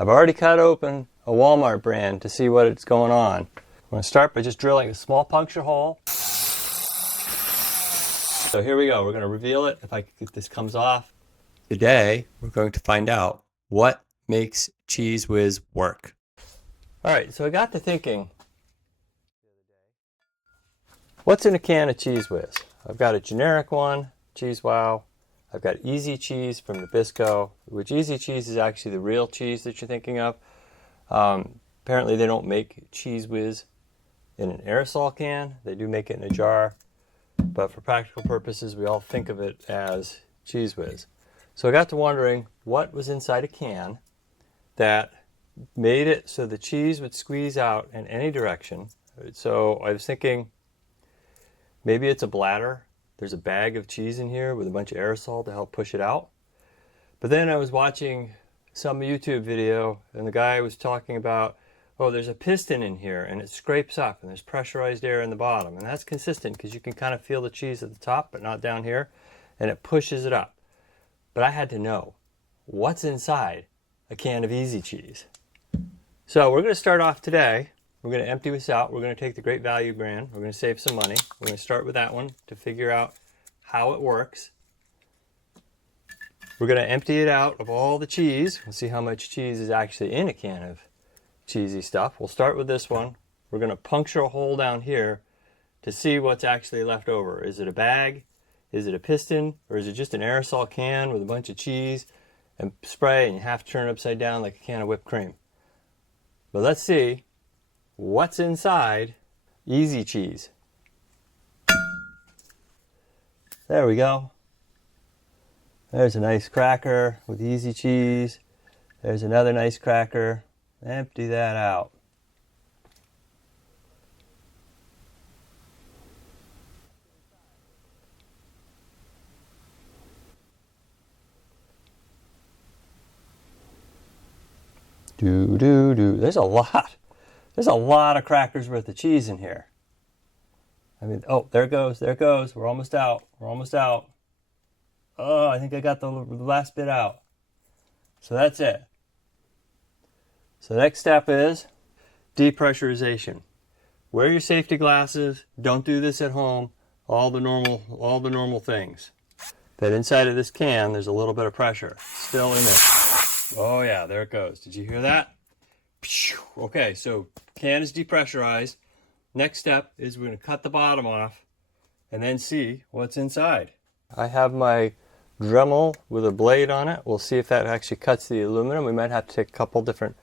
I've already cut open a Walmart brand to see what's going on. I'm going to start by just drilling a small puncture hole. So here we go. We're going to reveal it. If this comes off. Today, we're going to find out what makes Cheese Whiz work. All right, so I got to thinking, what's in a can of Cheese Whiz? I've got a generic one, Cheese Wow. I've got Easy Cheese from Nabisco, which Easy Cheese is actually the real cheese that you're thinking of. Apparently they don't make Cheese Whiz in an aerosol can. They do make it in a jar. But for practical purposes, we all think of it as Cheese Whiz. So I got to wondering what was inside a can that made it so the cheese would squeeze out in any direction. So I was thinking maybe it's a bladder. There's a bag of cheese in here with a bunch of aerosol to help push it out. But then I was watching some YouTube video and the guy was talking about, oh, there's a piston in here and it scrapes up and there's pressurized air in the bottom. And that's consistent because you can kind of feel the cheese at the top but not down here, and it pushes it up. But I had to know what's inside a can of Easy Cheese. So we're going to start off today. We're going to empty this out. We're going to take the Great Value brand. We're going to save some money. We're going to start with that one to figure out how it works. We're going to empty it out of all the cheese. We'll see how much cheese is actually in a can of cheesy stuff. We'll start with this one. We're going to puncture a hole down here to see what's actually left over. Is it a bag? Is it a piston? Or is it just an aerosol can with a bunch of cheese and spray and you have to turn it upside down like a can of whipped cream? But let's see what's inside Easy Cheese. There we go. There's a nice cracker with Easy Cheese. There's another nice cracker. Empty that out. There's a lot. There's a lot of crackers worth of cheese in here. I mean, oh, there it goes. There it goes. We're almost out. We're almost out. Oh, I think I got the last bit out. So that's it. So the next step is depressurization. Wear your safety glasses. Don't do this at home. All the normal things. But inside of this can, there's a little bit of pressure still in there. Oh yeah, there it goes. Did you hear that? Okay, so can is depressurized. Next step is we're going to cut the bottom off and then see what's inside. I have my Dremel with a blade on it. We'll see if that actually cuts the aluminum. We might have to take a couple different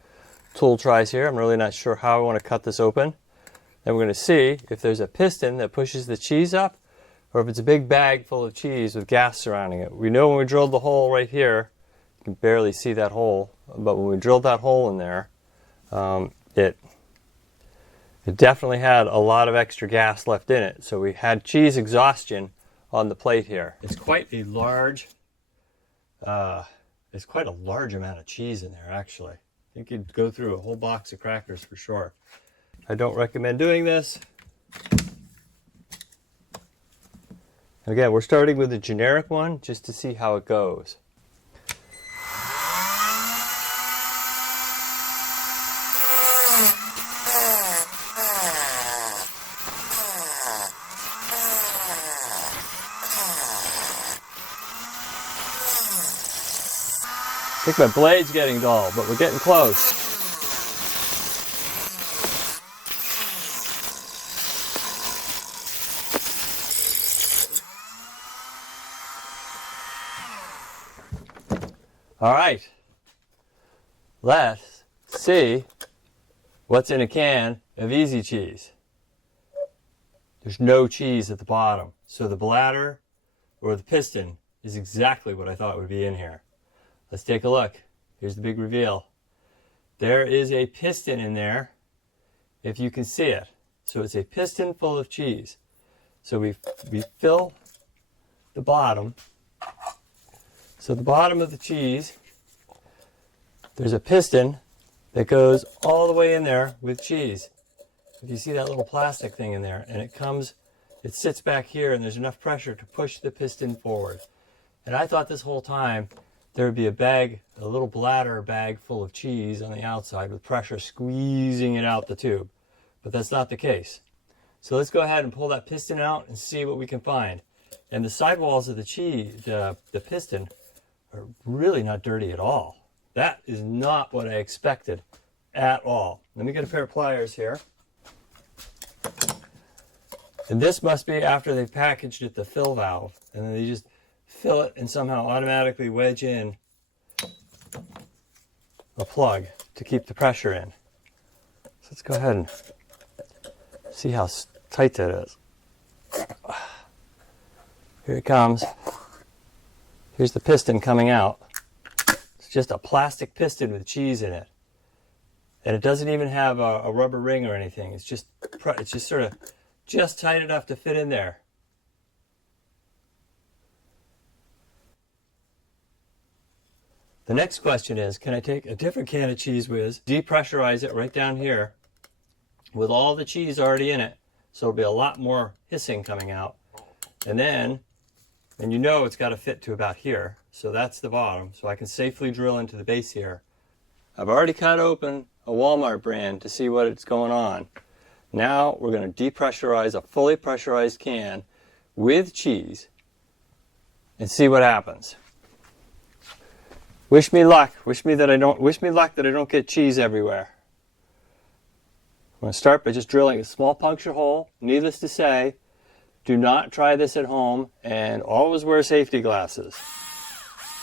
tool tries here. I'm really not sure how I want to cut this open. Then we're going to see if there's a piston that pushes the cheese up or if it's a big bag full of cheese with gas surrounding it. We know when we drilled the hole right here, you can barely see that hole, but when we drilled that hole in there, it definitely had a lot of extra gas left in it. So we had cheese exhaustion on the plate here. It's quite a large, amount of cheese in there actually. I think you'd go through a whole box of crackers for sure. I don't recommend doing this. Again, we're starting with a generic one just to see how it goes. I think my blade's getting dull, but we're getting close. All right, let's see what's in a can of Easy Cheese. There's no cheese at the bottom, so the bladder or the piston is exactly what I thought would be in here. Let's take a look. Here's the big reveal. There is a piston in there, if you can see it. So it's a piston full of cheese. So we fill the bottom. So the bottom of the cheese, there's a piston that goes all the way in there with cheese. If you see that little plastic thing in there, and it sits back here and there's enough pressure to push the piston forward. And I thought this whole time there would be a bag, a little bladder bag full of cheese on the outside with pressure squeezing it out the tube. But that's not the case. So let's go ahead and pull that piston out and see what we can find. And the sidewalls of the cheese, the piston, are really not dirty at all. That is not what I expected at all. Let me get a pair of pliers here. And this must be after they've packaged it, the fill valve. And then they just fill it and somehow automatically wedge in a plug to keep the pressure in. So let's go ahead and see how tight that is. Here it comes. Here's the piston coming out. It's just a plastic piston with cheese in it. And it doesn't even have a rubber ring or anything. It's just sort of just tight enough to fit in there. The next question is, can I take a different can of Cheese Whiz, depressurize it right down here with all the cheese already in it, so it'll be a lot more hissing coming out. And then, and you know it's got to fit to about here, so that's the bottom, so I can safely drill into the base here. I've already cut open a Walmart brand to see what's going on. Now we're going to depressurize a fully pressurized can with cheese and see what happens. Wish me luck. Wish me luck that I don't get cheese everywhere. I'm going to start by just drilling a small puncture hole. Needless to say, do not try this at home, and always wear safety glasses.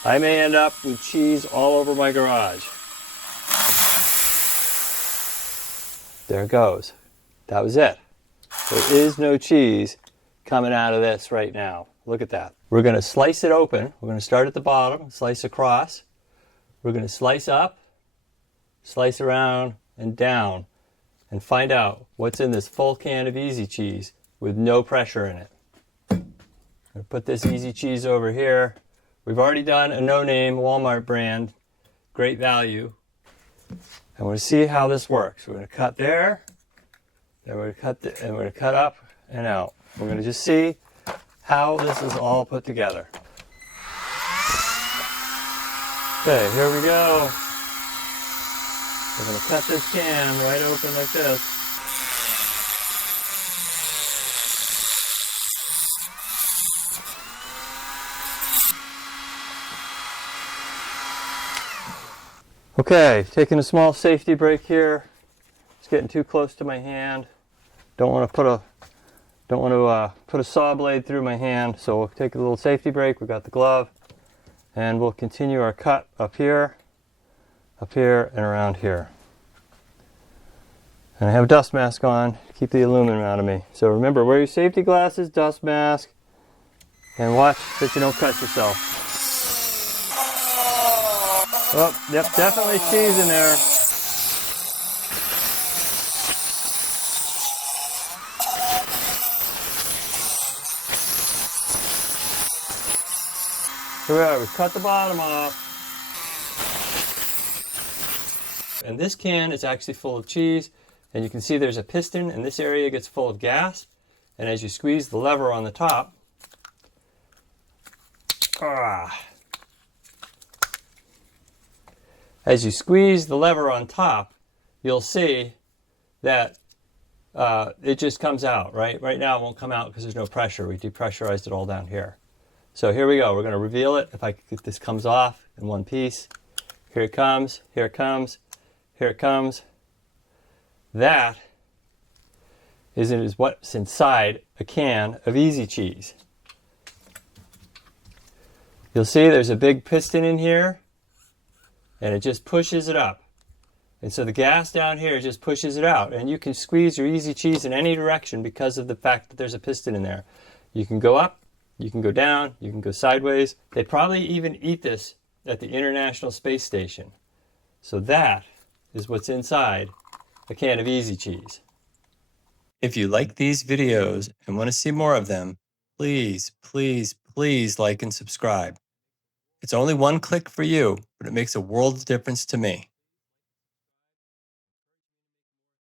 I may end up with cheese all over my garage. There it goes. That was it. There is no cheese coming out of this right now. Look at that. We're going to slice it open. We're going to start at the bottom, slice across. We're going to slice up, slice around, and down, and find out what's in this full can of Easy Cheese with no pressure in it. I'm going to put this Easy Cheese over here. We've already done a no-name Walmart brand, great value. And we're going to see how this works. We're going to cut there, then we're going to cut, and we're going to cut up and out. We're going to just see how this is all put together. Okay, here we go. We're going to cut this can right open like this. Okay, taking a small safety break here. It's getting too close to my hand. Don't want to put a saw blade through my hand, so we'll take a little safety break. We've got the glove, and we'll continue our cut up here, and around here. And I have a dust mask on to keep the aluminum out of me. So remember, wear your safety glasses, dust mask, and watch that you don't cut yourself. Oh, yep, definitely cheese in there. Here we are, we've cut the bottom off. And this can is actually full of cheese, and you can see there's a piston, and this area gets full of gas. And as you squeeze the lever on the top, as you squeeze the lever on top, you'll see that it just comes out, right? Right now it won't come out because there's no pressure. We depressurized it all down here. So here we go. We're going to reveal it. If this comes off in one piece. Here it comes. Here it comes. Here it comes. That is what's inside a can of Easy Cheese. You'll see there's a big piston in here, and it just pushes it up. And so the gas down here just pushes it out. And you can squeeze your Easy Cheese in any direction because of the fact that there's a piston in there. You can go up, you can go down, you can go sideways. They probably even eat this at the International Space Station. So that is what's inside a can of Easy Cheese. If you like these videos and want to see more of them, please, please, please like and subscribe. It's only one click for you, but it makes a world of difference to me.